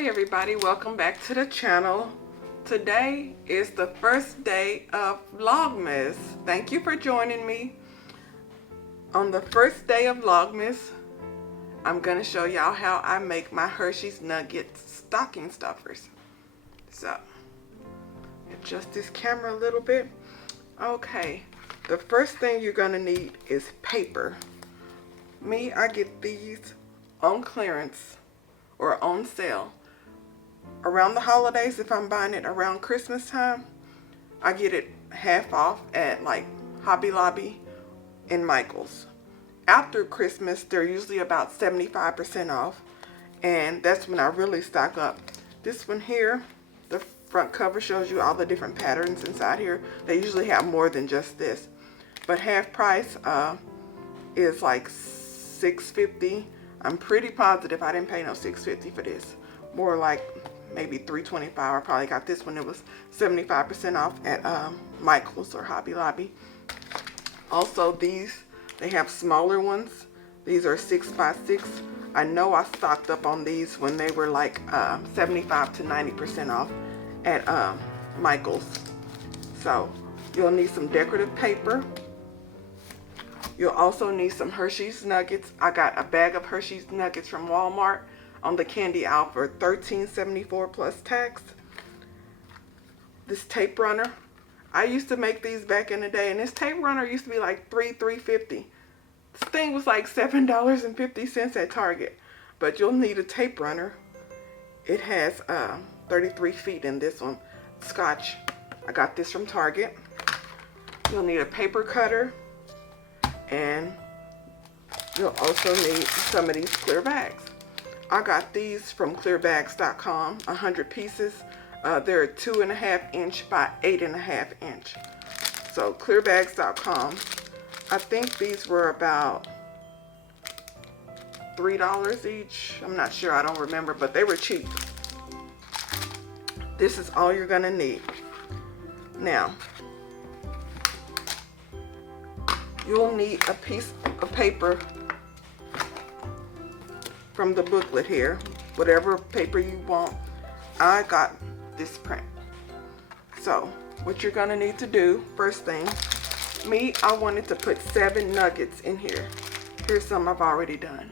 Hey everybody, welcome back to the channel. Today is the first day of Vlogmas. Thank you for joining me. On the first day of Vlogmas, I'm going to show y'all how I make my Hershey's Nugget stocking stuffers. So, adjust this camera a little bit. Okay, the first thing you're going to need is paper. I get these on clearance or on sale around the holidays. If I'm buying it around Christmas time, I get it half off at like Hobby Lobby and Michael's. After Christmas, they're usually about 75% off, and that's when I really stock up. This one here, the front cover shows you all the different patterns inside here. They usually have more than just this, but half price is like $6.50. I'm pretty positive I didn't pay no $6.50 for this. More like maybe $3.25. I probably got this one. It was 75% off at Michael's or Hobby Lobby. Also, these, they have smaller ones. These are 6x6. I know I stocked up on these when they were like 75 to 90% off at Michael's. So you'll need some decorative paper. You'll also need some Hershey's Nuggets. I got a bag of Hershey's Nuggets from Walmart on the candy aisle for $13.74 plus tax. This tape runner, I used to make these back in the day, and this tape runner used to be like $3.50. This thing was like $7.50 at Target. But you'll need a tape runner. It has 33 feet in this one. Scotch. I got this from Target. You'll need a paper cutter. And you'll also need some of these clear bags. I got these from clearbags.com, 100 pieces. They're 2.5 inch by 8.5 inch. So clearbags.com. I think these were about $3 each. I'm not sure, I don't remember, but they were cheap. This is all you're gonna need. Now, you'll need a piece of paper from the booklet here, whatever paper you want. I got this print. So what you're gonna need to do, first thing, I wanted to put 7 nuggets in here. Here's some I've already done.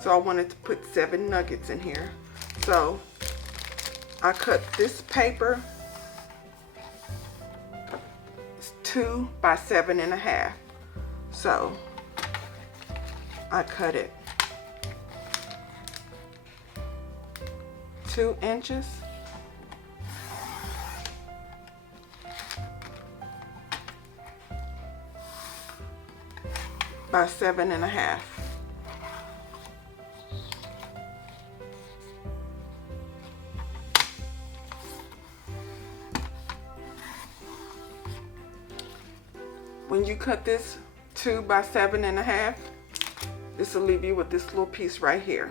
So I wanted to put 7 nuggets in here. So I cut this paper. It's 2 by 7.5. So I cut it 2 inches by 7.5. When you cut this 2 by 7.5, this will leave you with this little piece right here.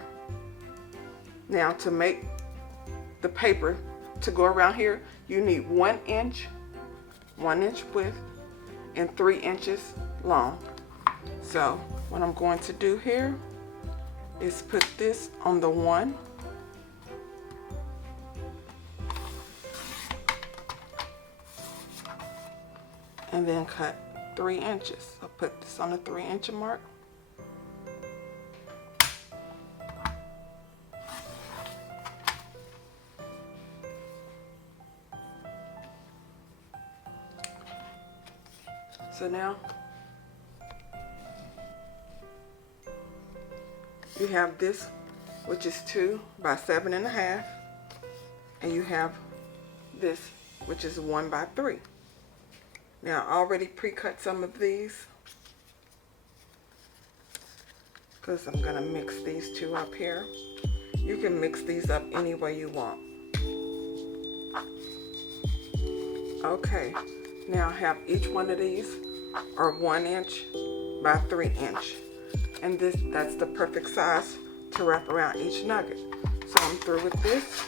Now, to make the paper to go around here, you need 1 inch width and 3 inches long. So what I'm going to do here is put this on the 1, and then cut 3 inches. I'll put this on the 3-inch mark. So now you have this, which is 2 by 7.5, and you have this, which is 1 by 3. Now I already pre-cut some of these because I'm gonna mix these two up here. You can mix these up any way you want. Okay, now have each one of these are 1 inch by 3 inch, and that's the perfect size to wrap around each nugget. So I'm through with this.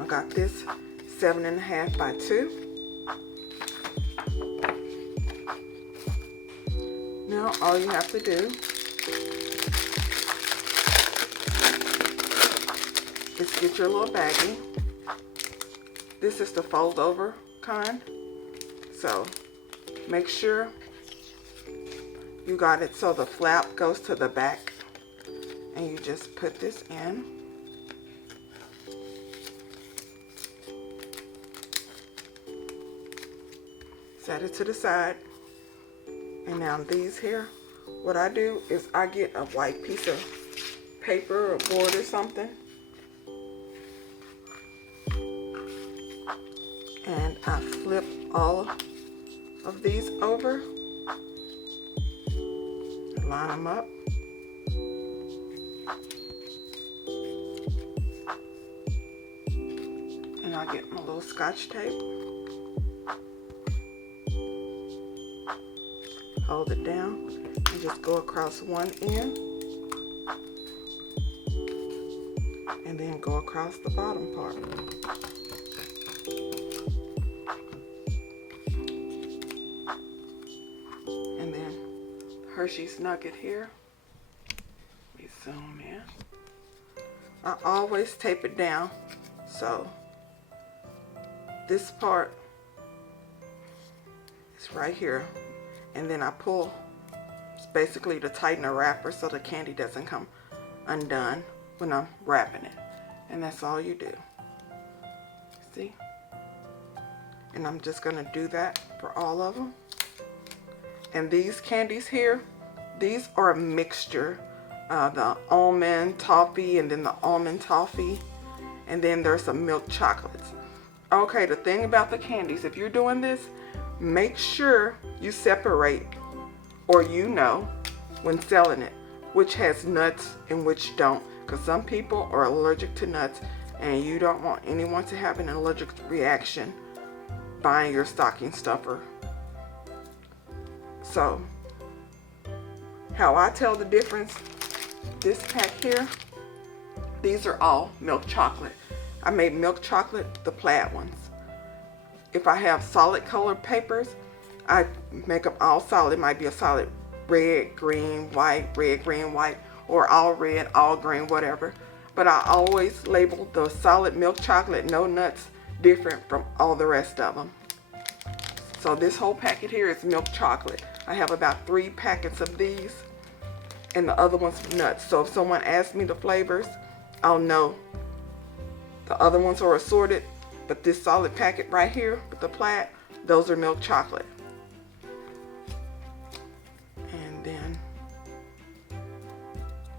I got this 7.5 by 2. Now all you have to do is get your little baggie. This is the fold over kind. So make sure you got it so the flap goes to the back. And you just put this in. Set it to the side. And now these here, what I do is I get a white piece of paper or board or something. And I flip all of these over. Line them up. And I get my little Scotch tape. Hold it down and just go across one end and then go across the bottom part. And then Hershey's Nugget here. Let me zoom in. I always tape it down, so this part is right here. And then I pull, it's basically to tighten the wrapper so the candy doesn't come undone when I'm wrapping it. And that's all you do. See? And I'm just gonna do that for all of them. And these candies here, these are a mixture. The almond toffee and then the almond toffee. And then there's some milk chocolates. Okay, the thing about the candies, if you're doing this, make sure you separate, or you know when selling it, which has nuts and which don't, because some people are allergic to nuts and you don't want anyone to have an allergic reaction buying your stocking stuffer. So how I tell the difference, this pack here, these are all milk chocolate. I made milk chocolate the plaid ones. If I have solid colored papers, I make them all solid. It might be a solid red, green, white, red, green, white, or all red, all green, whatever. But I always label the solid milk chocolate, no nuts, different from all the rest of them. So this whole packet here is milk chocolate. I have about 3 packets of these, and the other one's nuts. So if someone asks me the flavors, I'll know. The other ones are assorted, but this solid packet right here with the plaid, those are milk chocolate. And then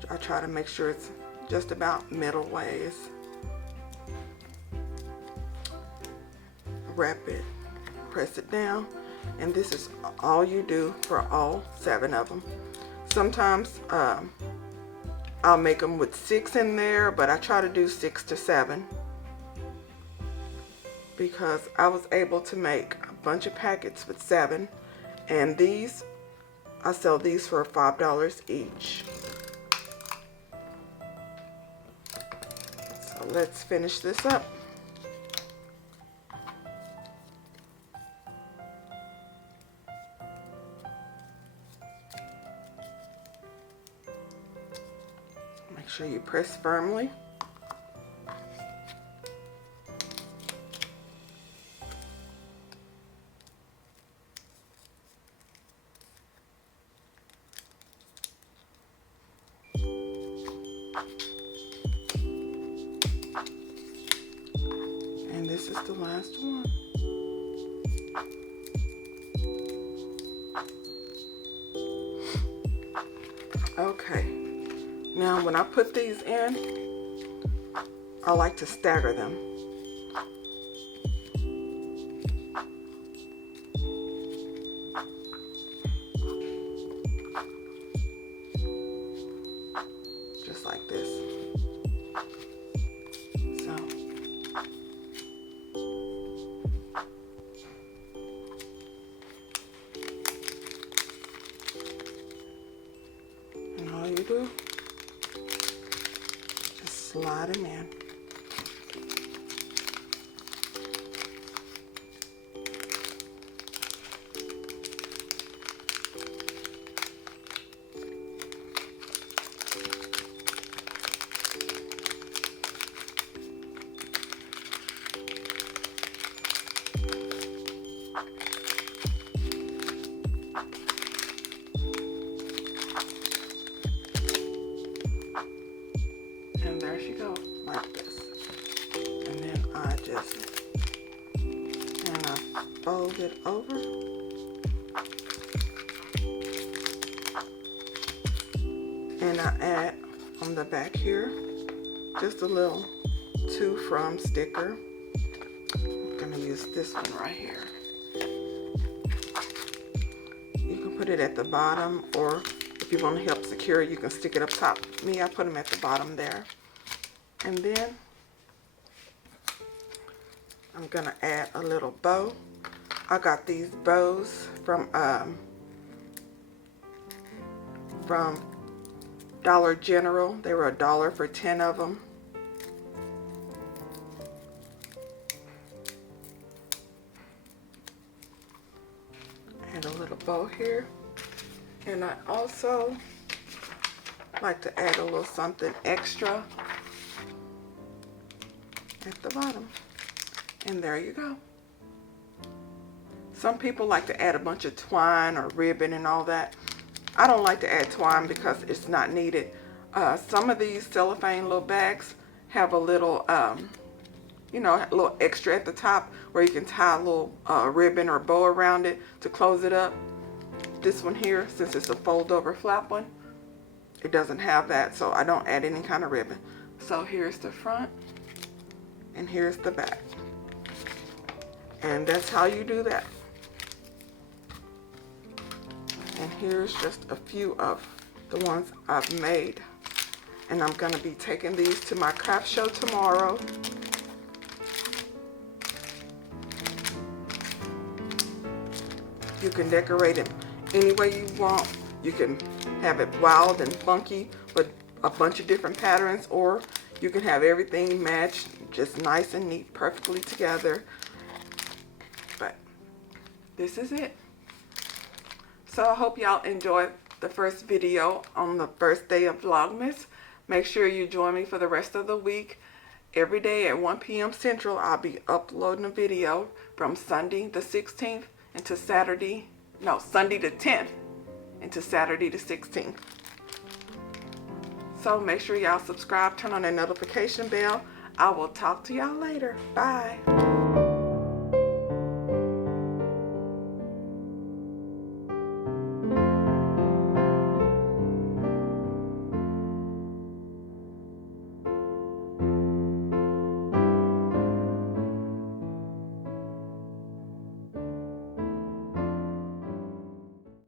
I try to make sure it's just about middle ways. Wrap it, press it down, and this is all you do for all 7 of them. Sometimes I'll make them with 6 in there, but I try to do 6 to 7. Because I was able to make a bunch of packets with 7, and these, I sell these for $5 each. So let's finish this up. Make sure you press firmly. And this is the last one. Okay, now when I put these in, I like to stagger them. Just like this. So. And all you do, just slide them in. like this. And then I just kind of fold it over. And I add on the back here just a little to from sticker. I'm gonna use this one right here. You can put it at the bottom, or if you want to help secure it, you can stick it up top. Me, I put them at the bottom there. And then I'm gonna add a little bow. I got these bows from Dollar General. They were $1 for 10 of them. Add a little bow here. And I also like to add a little something extra at the bottom. And there you go. Some people like to add a bunch of twine or ribbon and all that. I don't like to add twine because it's not needed. Some of these cellophane little bags have a little, you know, a little extra at the top where you can tie a little ribbon or bow around it to close it up. This one here, since it's a fold over flap one, it doesn't have that, so I don't add any kind of ribbon. So here's the front and here's the back. And that's how you do that. And here's just a few of the ones I've made. And I'm gonna be taking these to my craft show tomorrow. You can decorate it any way you want. You can have it wild and funky with a bunch of different patterns, or you can have everything matched just nice and neat, perfectly together. But this is it. So I hope y'all enjoyed the first video on the first day of Vlogmas. Make sure you join me for the rest of the week. Every day at 1 p.m. Central, I'll be uploading a video from Sunday the 16th into Sunday the 10th into Saturday the 16th. So make sure y'all subscribe, turn on that notification bell. I will talk to y'all later. Bye.